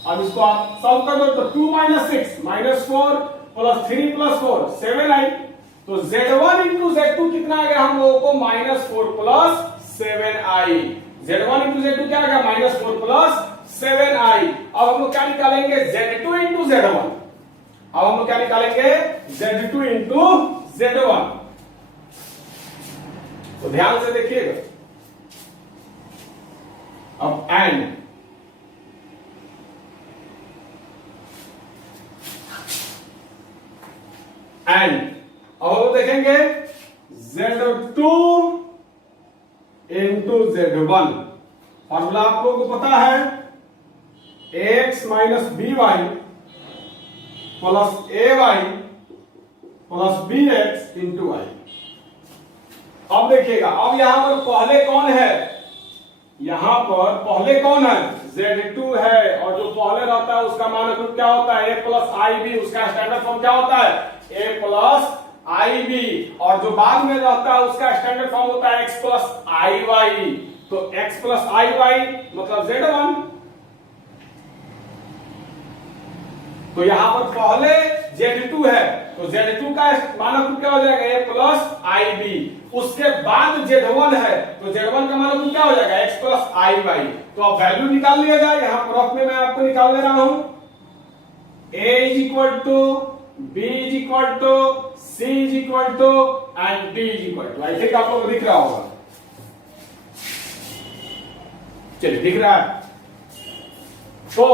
अब इसको आप सॉल्व कर दो तो 2 minus 6 minus 4 plus 3 plus 4 7i। तो z1 इंटू z2 कितना आ गया हम लोगों को? Minus 4 plus 7i। z1 into z2 क्या आ गया? Minus 4 plus 7i। अब हम लोग क्या निकालेंगे? z2 into z1। अब हम लोग क्या निकालेंगे? z2 into z1। तो ध्यान से देखिएगा। अब एंड अब हम देखेंगे z2 इंटू z1। फॉर्मूला आप लोगों को पता है, x minus B Y plus A Y plus B X into Y. अब देखिएगा, अब यहां पर पहले कौन है? यहां पर पहले कौन है? z2 है। और जो पहले रहता है उसका मान क्या होता है? a plus i b. उसका स्टैंडर्ड फॉर्म क्या होता है? a plus i b. और जो बाद में रहता है उसका स्टैंडर्ड फॉर्म होता है x प्लस आई वाई। तो x प्लस आई वाई मतलब z1। तो यहां पर पहले z2 है, तो z2 का मानक क्या हो जाएगा? a plus i b. उसके बाद z1 है, तो z1 का मानक क्या हो जाएगा? x plus i Y. तो अब वैल्यू निकाल लिया जाए। यहां प्रूफ में मैं आपको निकाल दे रहा हूं। a is equal to b is equal to c is equal to and d is equal to. I think आप लोगों को दिख रहा होगा। चलिए, दिख रहा है। तो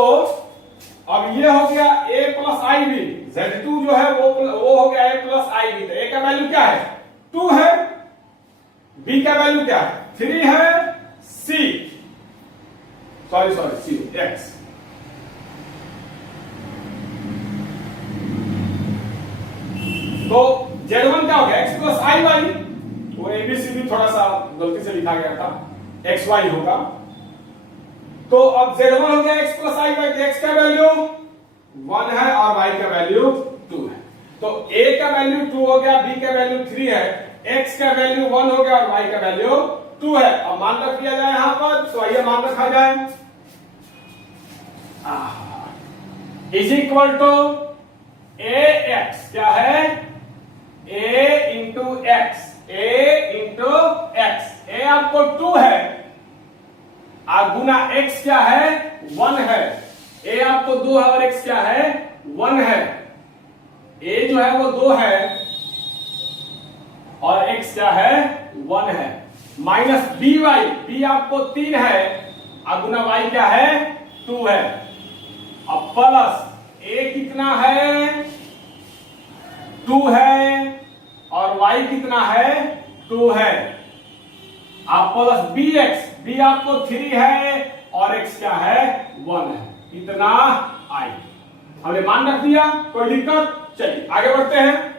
अब ये हो गया a plus i B. z2 जो है वो हो गया a प्लस आई बी। तो a का वैल्यू क्या है? 2 है। b का वैल्यू क्या है? 3 है। c x। तो z1 क्या हो गया? x plus i Y. वो एबीसीडी थोड़ा सा गलती से लिखा गया था, एक्स वाई होगा। तो अब z1 हो गया x plus i Y. x का वैल्यू 1 है और y का वैल्यू 2 है। तो a का वैल्यू 2 हो गया, b का वैल्यू 3 है, x का वैल्यू 1 हो गया और y का वैल्यू 2 है। अब मान रख दिया जाए यहां पर। तो आइए मान रखा जाए। Is equal to a x क्या है? a into x. a आपको 2 है गुना x क्या है? 1 है। a आपको 2 है और x क्या है? 1 है। a जो है वो 2 है और x क्या है? 1 है। Minus B Y. b आपको 3 है गुना y क्या है? 2 है। अब प्लस a कितना है? 2 है और y कितना है? 2 है। आप प्लस bx। b आपको 3 है और x क्या है 1 है, इतना आई। हमने मान रख दिया, कोई दिक्कत? चलिए आगे बढ़ते हैं।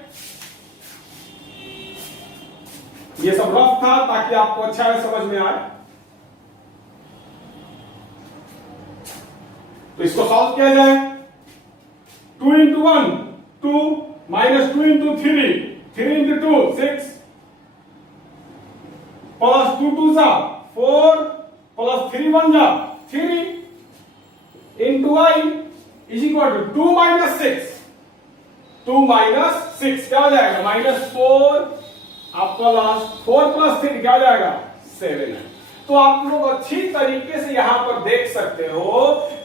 ये सब रफ था ताकि आपको अच्छा समझ में आए। तो इसको सॉल्व किया जाए। 2 into 1 2 minus 2 into 3 3 into 2 6 plus 2 2 जा 4 प्लस 3 1 जा 3 into i is equal to 2 minus 6 2 minus 6 क्या हो जाएगा -4 आपका लास्ट 4 प्लस 3 क्या हो जाएगा 7 है। तो आप लोग अच्छी तरीके से यहां पर देख सकते हो